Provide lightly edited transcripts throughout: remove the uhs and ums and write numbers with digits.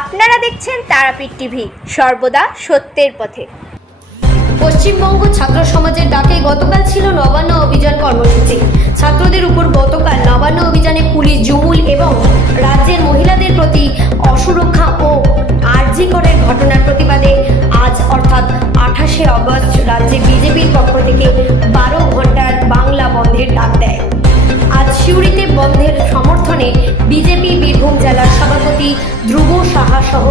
আপনারা দেখছেন তারাপীঠ টিভি, সর্বদা সত্যের পথে। পশ্চিমবঙ্গ ছাত্র সমাজের ডাকে গতকাল ছিল নবান্ন অভিযান কর্মসূচি। ছাত্রদের উপর গতকাল নবান্ন অভিযানে পুলিশ জুমুল এবং রাজ্যের মহিলাদের প্রতি অসুরক্ষা ও আরজি করের ঘটনার প্রতিবাদে আজ অর্থাৎ 28শে অগস্ট রাজ্যে বিজেপির পক্ষ থেকে 12 ঘন্টার বাংলা বন্ধের ডাক দেয়। আজ সিউড়িতে বন্ধের সমর্থনে বিজেপি বীরভূম জেলার সভাপতি ধ্রুব সাহা সহ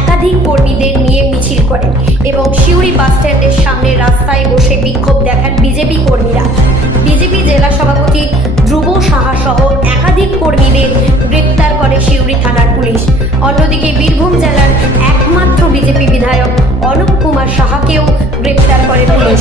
একাধিক কর্মীদের নিয়ে মিছিল করেন এবং সিউড়ি বাসস্ট্যান্ডের সামনে রাস্তায় বসে বিক্ষোভ দেখান বিজেপি কর্মীরা। বিজেপি জেলা সভাপতি ধ্রুব সাহা সহ একাধিক কর্মীদের গ্রেপ্তার করে সিউড়ি থানার পুলিশ। অন্যদিকে বীরভূম জেলার একমাত্র বিজেপি বিধায়ক অনুপ কুমার সাহাকেও গ্রেপ্তার করে পুলিশ।